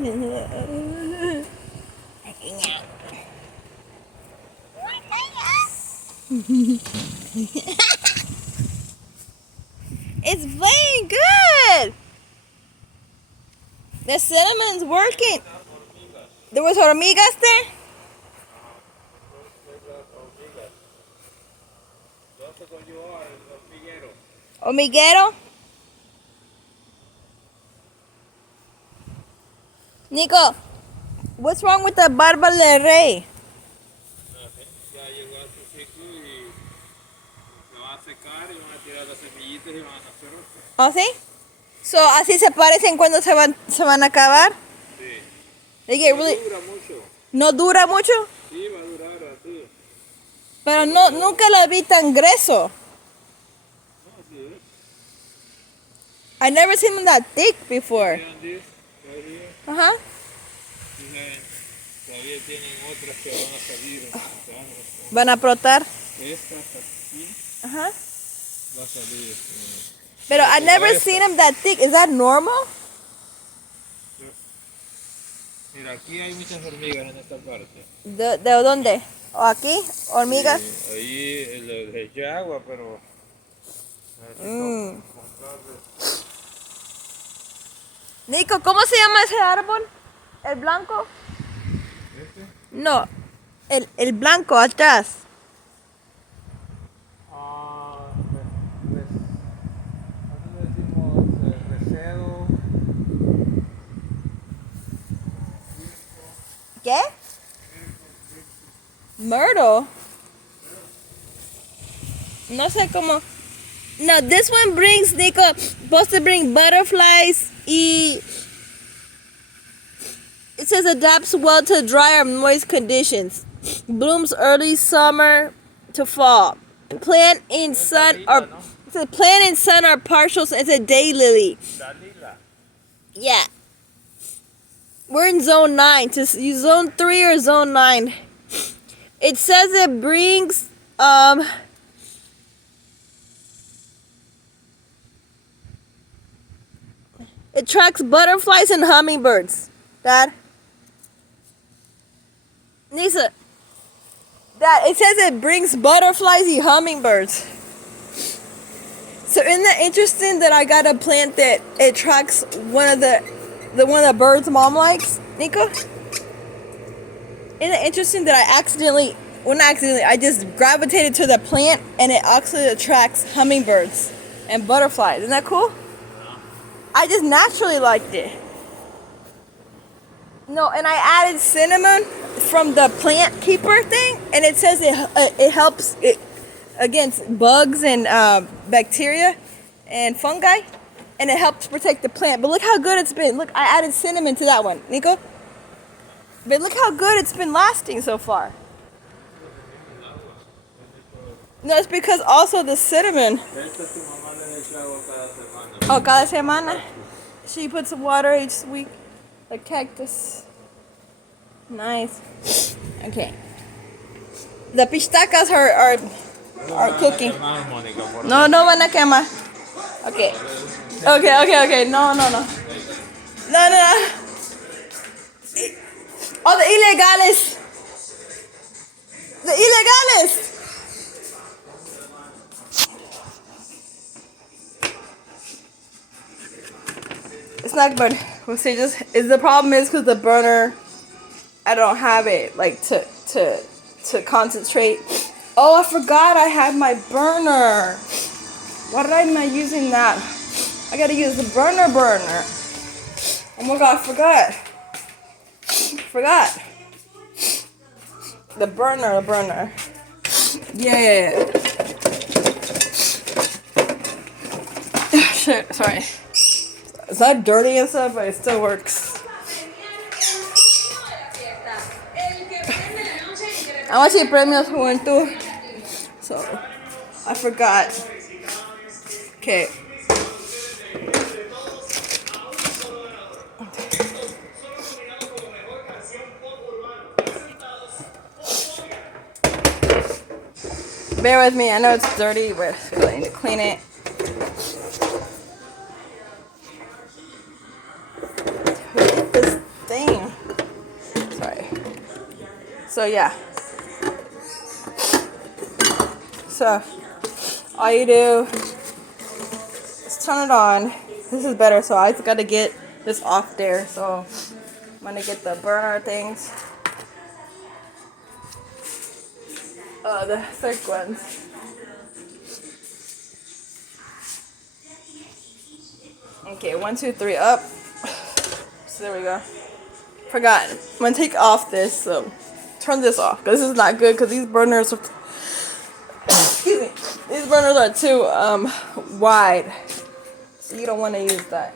It's playing good. The cinnamon's working. There was hormigas there? Hormiguero? Nico, what's wrong with the barba del rey? Ya llegó a su ciclo y se va a secar y van a tirar las semillitas y van a hacer otro. ¿Oh, sí? So, ¿así se parecen cuando se van a acabar? Sí. They get No really... dura mucho. ¿No dura mucho? Sí, va a durar así. Pero no, nunca la vi tan grueso. No, así es. I never seen them that thick before. Vean this, right here. Ajá. Fíjense, todavía tienen otras que van a salir. Van a brotar. Estas aquí Ajá. va a salir. Pero I never seen them that thick. Is that normal? Mira, aquí hay muchas hormigas en esta parte. ¿De dónde? ¿O aquí? ¿Hormigas? Sí, ahí le eché agua, pero necesito encontrarle. Nico, ¿cómo se llama ese árbol? ¿El blanco? ¿Este? No, el blanco atrás. Nosotros decimos recedo. ¿Qué? Myrtle. No sé cómo. No, this one brings, Nico, supposed to bring butterflies y... It says adapts well to dry or moist conditions. Blooms early summer to fall. Plant in sun or... It says plant in sun or partial. It's a daylily. Yeah. We're in zone 9. To use zone 3 or zone 9. It says it brings it attracts butterflies and hummingbirds. Dad. Nisa. Dad, it says it brings butterflies and hummingbirds. So isn't that interesting that I got a plant that attracts one of the birds mom likes, Nico? Isn't it interesting that I just gravitated to the plant and it actually attracts hummingbirds and butterflies. Isn't that cool? I just naturally liked it. No, and I added cinnamon from the plant keeper thing, and it says it helps against bugs and bacteria and fungi, and it helps protect the plant. But look how good it's been. Look, I added cinnamon to that one, Nico. But look how good it's been lasting so far. No, it's because also the cinnamon. Oh, cada semana? She puts water each week. The cactus. Nice. Okay. The pischtacas are cooking. No van a quemar. Okay. Okay. No. No. Oh, the ilegales. The ilegales. It's not good. We'll see. The problem is because the burner, I don't have it like to concentrate. Oh, I forgot I had my burner. Why did I not using that? I gotta use the burner. Oh my god, I forgot. The burner. Yeah. Shit, sorry. It's not dirty and stuff, but it still works. I want to see Premios Juventud. So, I forgot. Okay. Bear with me, I know it's dirty, but I need to clean it. So yeah. So all you do is turn it on. This is better, so I just gotta get this off there. So I'm gonna get the burner things. The thick ones. Okay, 1, 2, 3, up. So there we go. Forgot. I'm gonna take off this. So turn this off because this is not good. Because these burners are, excuse me, these burners are too wide. So you don't want to use that.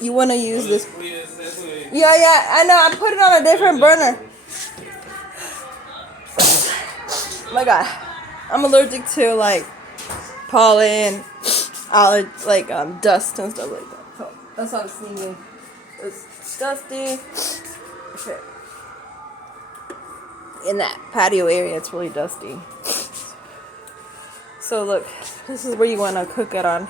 You want to use this. Yeah, I know. I put it on a different burner. Oh my God, I'm allergic to like pollen, dust and stuff like that. So that's why I'm sneezing. It's dusty. Okay. In that patio area, it's really dusty. So look, this is where you want to cook it on.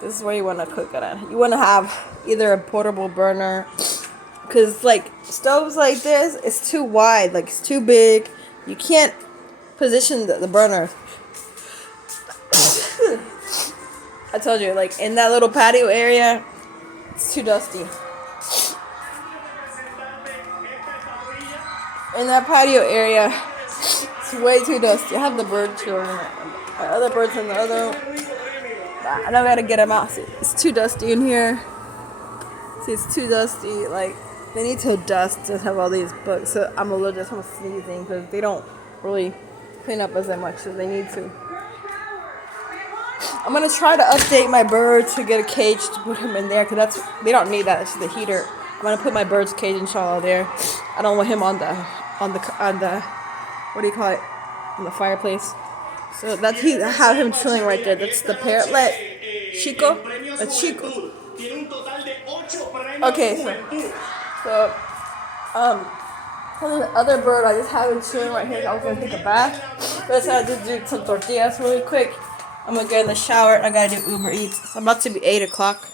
This is where you want to cook it on. You want to have either a portable burner, because like stoves like this, it's too wide, like it's too big. You can't position the burner. I told you, like in that little patio area, it's too dusty. In that patio area, it's way too dusty. I have the birds children, other birds in the other. I don't gotta get them out. See, it's too dusty in here. See, it's too dusty. Like they need to dust to have all these books. So I'm allergic to sneezing because they don't really clean up as much as they need to. I'm gonna try to update my bird to get a cage to put him in there because they don't need that. It's the heater. I'm gonna put my bird's cage inshallah there. I don't want him on the what do you call it, on the fireplace. So that's I have him chilling right there. That's the parrotlet Chico. That's Chico. Okay, so the other bird I just have him chilling right here. I was gonna take a bath, but I decided to do some tortillas really quick. I'm gonna get in the shower and I gotta do Uber Eats. It's about to be 8 o'clock.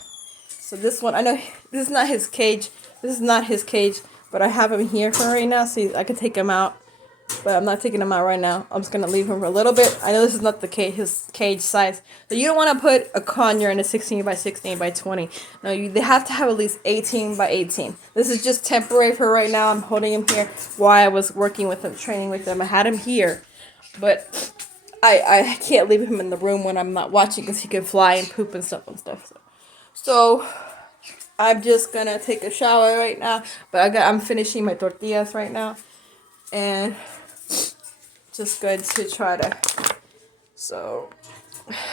So this one, I know this is not his cage. This is not his cage, but I have him here for right now, so I can take him out. But I'm not taking him out right now. I'm just gonna leave him for a little bit. I know this is not his cage size. So you don't want to put a conure in a 16 by 16 by 20. No, they have to have at least 18 by 18. This is just temporary for right now. I'm holding him here while I was working with him, training with him. I had him here, but I can't leave him in the room when I'm not watching because he can fly and poop and stuff. So I'm just gonna take a shower right now. But I'm finishing my tortillas right now, and just good to try to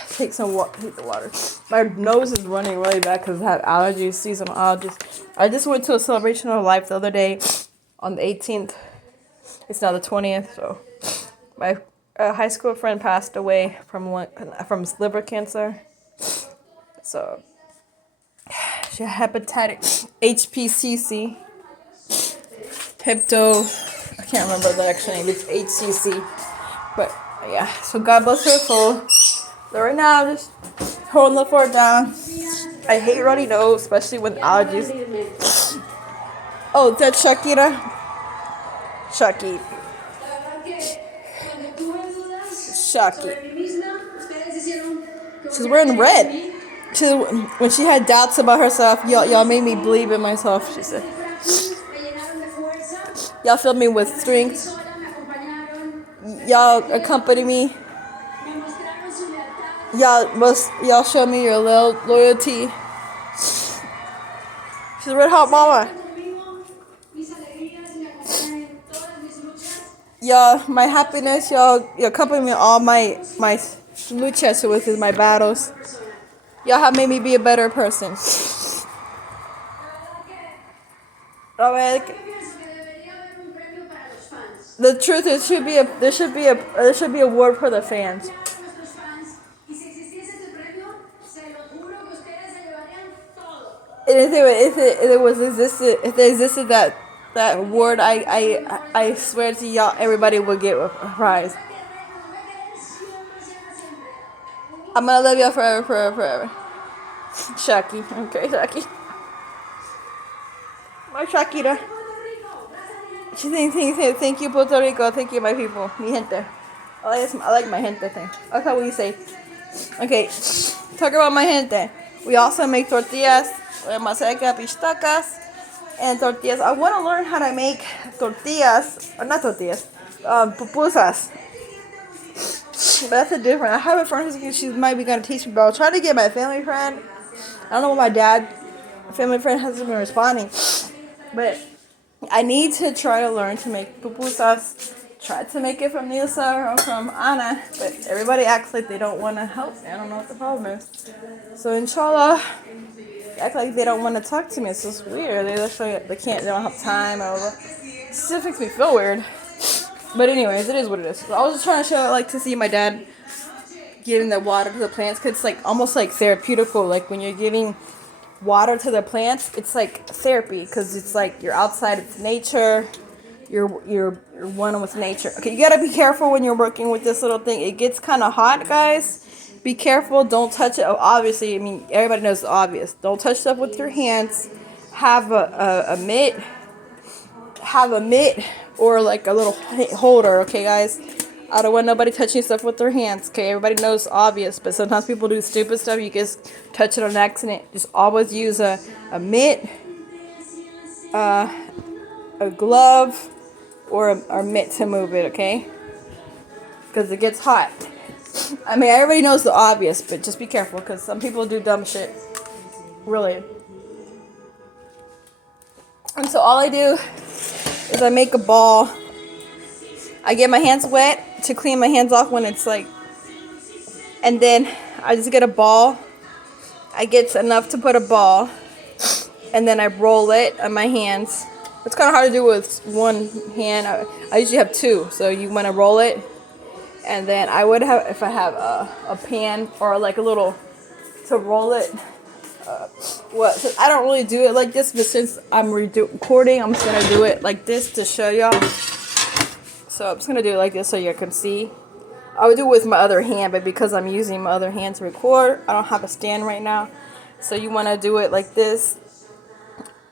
take the water. My nose is running really bad because I have allergies, seasonal allergies. I just went to a celebration of life the other day on the 18th. It's now the 20th. So my high school friend passed away from liver cancer. So she had hepatitis HPCC, I can't remember the actual name. It's HCC, but yeah. So God bless her soul. So right now, I'm just holding the fort down. I hate runny nose, especially with allergies. Oh, that's Shakira. Shaki. She's wearing red. When she had doubts about herself, y'all made me believe in myself, she said. Y'all filled me with strength. Y'all accompany me. Y'all show me your loyalty. She's a red hot mama. Y'all, my happiness, y'all accompany me all my luchas, which is my battles. Y'all have made me be a better person. The truth is, there should be a award for the fans. And if there existed that award, I swear to y'all, everybody would get a prize. I'm gonna love y'all forever. Shaki, okay, Shaki. My Shakira. She thinks, thank you, Puerto Rico. Thank you, my people. Mi gente. I like my gente thing. That's how we say. Okay, talk about my gente. We also make tortillas, Maseca, Pischtacas, and tortillas. I want to learn how to make tortillas, or not tortillas, pupusas. But that's a different. I have a friend she might be going to teach me, but I'll try to get my family friend. I don't know what my family friend hasn't been responding. But I need to try to learn to make pupusas. Tried to make it from Nilsa or from Anna, but everybody acts like they don't want to help. I don't know what the problem is. So inshallah, they act like they don't want to talk to me. It's just weird. They don't have time or whatever. It just makes me feel weird. But anyways, it is what it is. So I was just trying to show, like, to see my dad giving the water to the plants, because it's like almost like therapeutical. Like when you're giving water to the plants, it's like therapy, because it's like you're outside, it's nature. You're one with nature. Okay, you gotta be careful when you're working with this little thing. It gets kind of hot, guys. Be careful. Don't touch it. Obviously, I mean, everybody knows the obvious. Don't touch stuff with your hands. Have a mitt. Have a mitt or like a little holder. Okay, guys. I don't want nobody touching stuff with their hands. Okay, everybody knows the obvious, but sometimes people do stupid stuff. You just touch it on accident. Just always use a mitt, a glove, or a mitt to move it, okay? Because it gets hot. I mean, everybody knows the obvious, but just be careful, because some people do dumb shit. Really. And so all I do is I make a ball. I get my hands wet to clean my hands off when it's like... And then I just get a ball. I get enough to put a ball. And then I roll it on my hands. It's kind of hard to do with one hand. I usually have two, so you want to roll it. And then I would have, if I have a pan or like a little to roll it. So I don't really do it like this, but since I'm recording, I'm just going to do it like this to show y'all. So I'm just going to do it like this so you can see. I would do it with my other hand, but because I'm using my other hand to record, I don't have a stand right now. So you want to do it like this,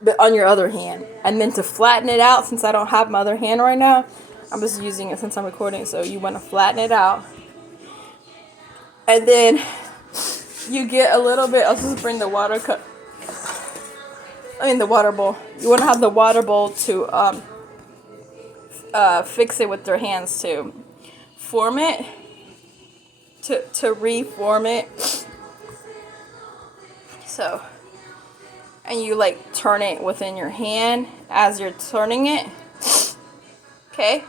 but on your other hand. And then to flatten it out, since I don't have my other hand right now, I'm just using it since I'm recording. So you want to flatten it out. And then you get a little bit, I'll just bring the water cup. The water bowl. You want to have the water bowl to fix it with your hands to form it, to reform it. So, and you like turn it within your hand as you're turning it. Okay?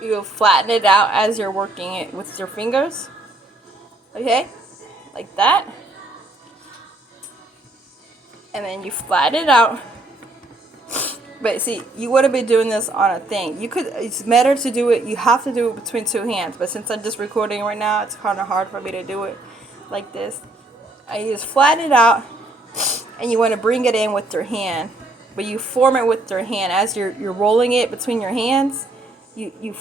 You flatten it out as you're working it with your fingers. Okay? Like that. And then you flatten it out. But see, you wouldn't be doing this on a thing. It's better to do it, you have to do it between two hands. But since I'm just recording right now, it's kind of hard for me to do it like this. And you just flatten it out. And you want to bring it in with your hand. But you form it with your hand. As you're rolling it between your hands, you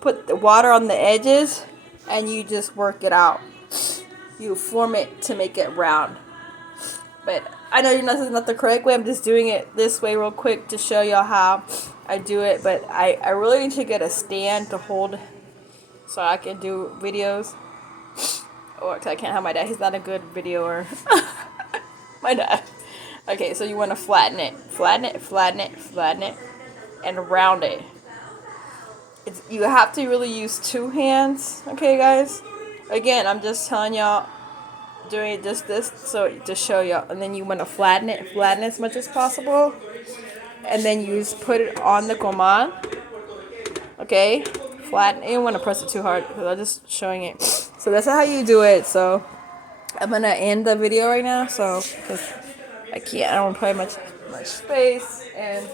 put the water on the edges. And you just work it out. You form it to make it round. But I know this is not the correct way. I'm just doing it this way real quick to show y'all how I do it. But I really need to get a stand to hold so I can do videos. Or I can't have my dad. He's not a good videoer. My dad. Okay, so you want to flatten it. Flatten it, flatten it, flatten it. And round it. You have to really use two hands. Okay, guys? Again, I'm just telling y'all, doing it just this, so to show y'all. And then you want to flatten it as much as possible. And then you just put it on the comal. Okay? Flatten. You don't want to press it too hard, because I'm just showing it. So that's how you do it. So I'm going to end the video right now. So, because I don't play much space. And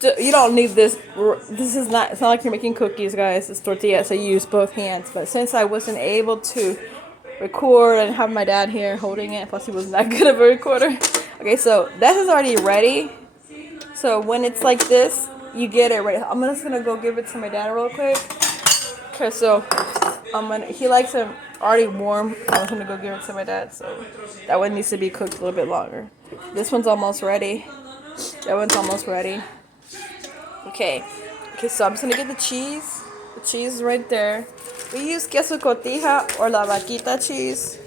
you don't need this. It's not like you're making cookies, guys. It's tortillas, so you use both hands. But since I wasn't able to record and have my dad here holding it, plus he wasn't that good of a recorder. Okay, so this is already ready. So when it's like this, you get it ready. I'm just gonna go give it to my dad real quick. Okay, so he likes it already warm. I'm gonna go give it to my dad, so that one needs to be cooked a little bit longer. This one's almost ready. That one's almost ready. Okay. Okay, so I'm just gonna get the cheese. The cheese is right there. We use queso cotija or la vaquita cheese.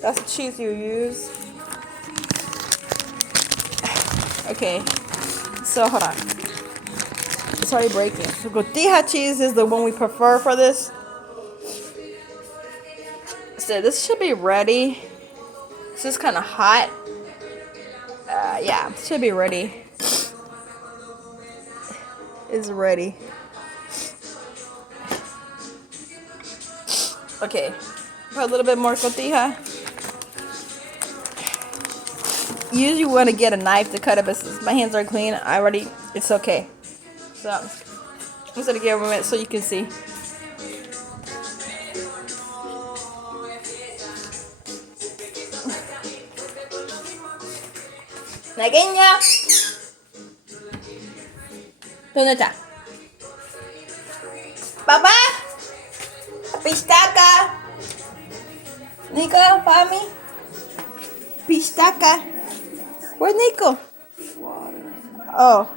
That's the cheese you use. Okay. So hold on. It's already breaking. So cotija cheese is the one we prefer for this. So this should be ready. It's just kind of hot. Yeah, it should be ready. It's ready. Okay, put a little bit more cotija. Usually you want to get a knife to cut it, but since my hands are clean, it's okay. So, I'm just going to give it so you can see. Pequeña. ¿Dónde está? Papá. Pischtacas. Nico, follow me. Pischtacas. Where's Nico? Oh.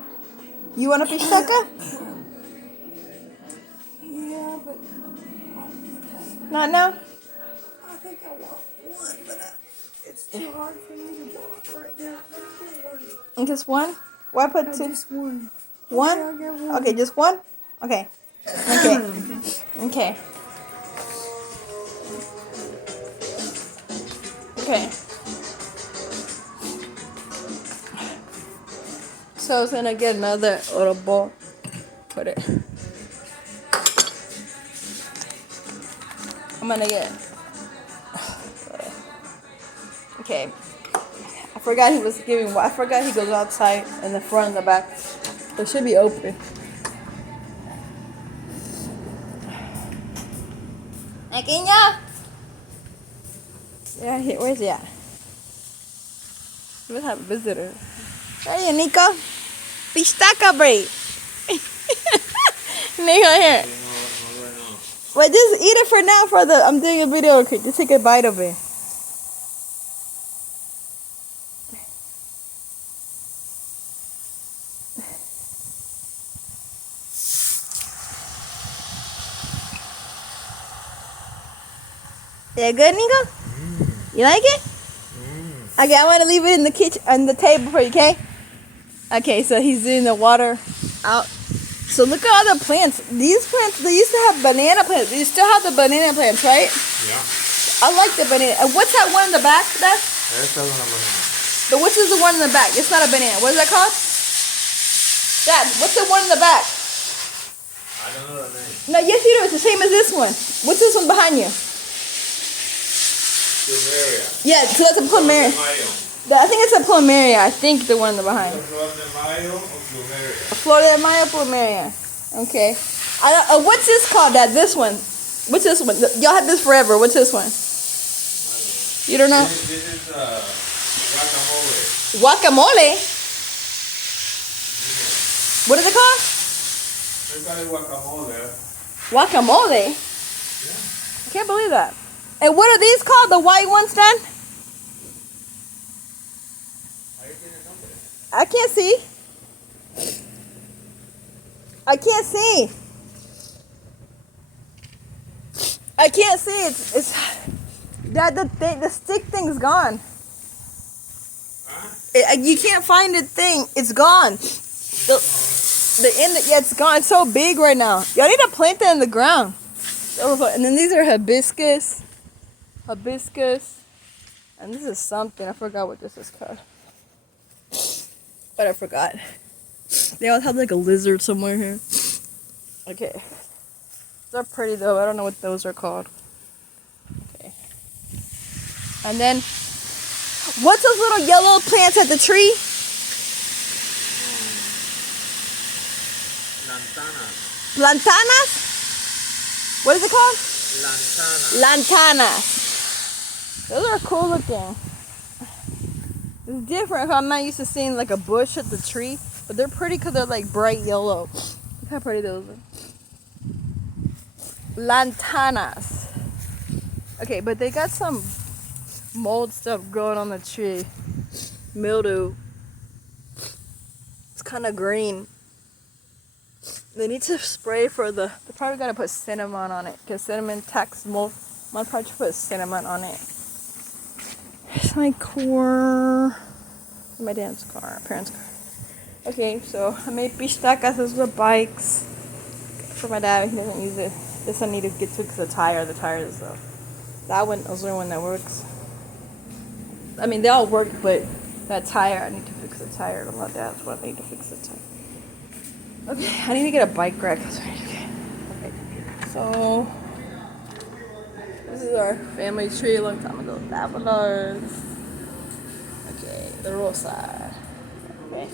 You want a pischtacas? Yeah, but Not now? I think I want one, but it's too hard for me to walk right now. One. Just one? Why put No, two? just one. One? Okay, I'll get one. Okay, just one? Okay. Okay. Okay. Okay. So I was gonna get another little bowl. Put it. I'm gonna get. Okay. I forgot he goes outside in the front and the back. It should be open. Pequeña. Yeah, where's he at? We have a visitor. Hey, Nico. Pishtacas break. Nico, here. Wait, just eat it for now. I'm doing a video. Okay, just take a bite of it. Yeah, good, Nico? You like it? Okay, I want to leave it in the kitchen, on the table for you, okay? Okay, so he's doing the water out. So look at all the plants. These plants, they used to have banana plants. You still have the banana plants, right? Yeah. I like the banana. And what's that one in the back, Dad? Esta es una banana. But which is the one in the back? It's not a banana. What is that called? Dad, what's the one in the back? I don't know the name. No, yes you do. It's the same as this one. What's this one behind you? Plumeria. Yeah, so that's a plumeria. I think it's a plumeria. I think the one in the behind. Flor de Mayo o Plumeria. Flor de Mayo plumeria. Okay. What's this called, Dad? This one. What's this one? Y'all had this forever. What's this one? You don't know? This is guacamole. Guacamole? What is it called? They call it guacamole. Guacamole? Yeah. I can't believe that. And what are these called? The white ones, Dad? I can't see. I can't see. I can't see. It's Dad, the stick thing's gone. Huh? You can't find the thing. It's gone. Yeah, it's gone. It's so big right now. Y'all need to plant that in the ground. And then these are hibiscus. And this is something. I forgot what this is called. But I forgot. They all have like a lizard somewhere here. Okay. They're pretty though. I don't know what those are called. Okay. And then, what's those little yellow plants at the tree? Lantanas. Plantanas? What is it called? Lantana. Lantanas. Those are cool looking. It's different. I'm not used to seeing like a bush at the tree, but they're pretty because they're like bright yellow. Look how pretty those are. Lantanas. Okay, but they got some mold stuff growing on the tree. mildew. It's kind of green. They need to spray for the. They probably gotta put cinnamon on it because cinnamon attacks mold. Might probably put cinnamon on it. It's my car. My dad's car, parents' car. Okay, so I made Pischtacas with bikes for my dad. He doesn't use it. This one need to get to the tire. The tire is that one. Is the only one that works. I mean, they all work, but that tire, I need to fix the tire. My dad's what I need to fix the tire. Okay, I need to get a bike rack. Okay. So this is our family tree a long time ago. Davilos. Okay, the rosa. Okay.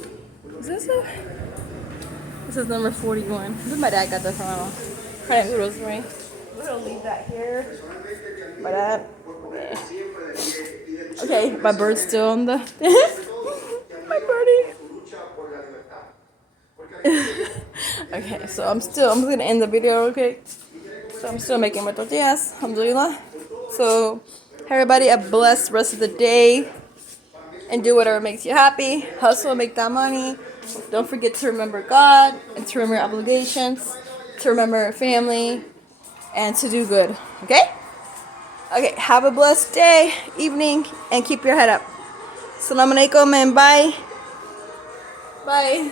This is number 41. This is my dad got that from. Hey, Rosemary. We're gonna leave that here. My dad. Okay, my bird's still on the. My birdie. Okay, so I'm gonna end the video, okay? So I'm still making my tortillas, alhamdulillah. So, everybody, a blessed rest of the day. And do whatever makes you happy. Hustle and make that money. Don't forget to remember God and to remember obligations, to remember family, and to do good. Okay? Okay, have a blessed day, evening, and keep your head up. Assalamu alaikum and bye. Bye.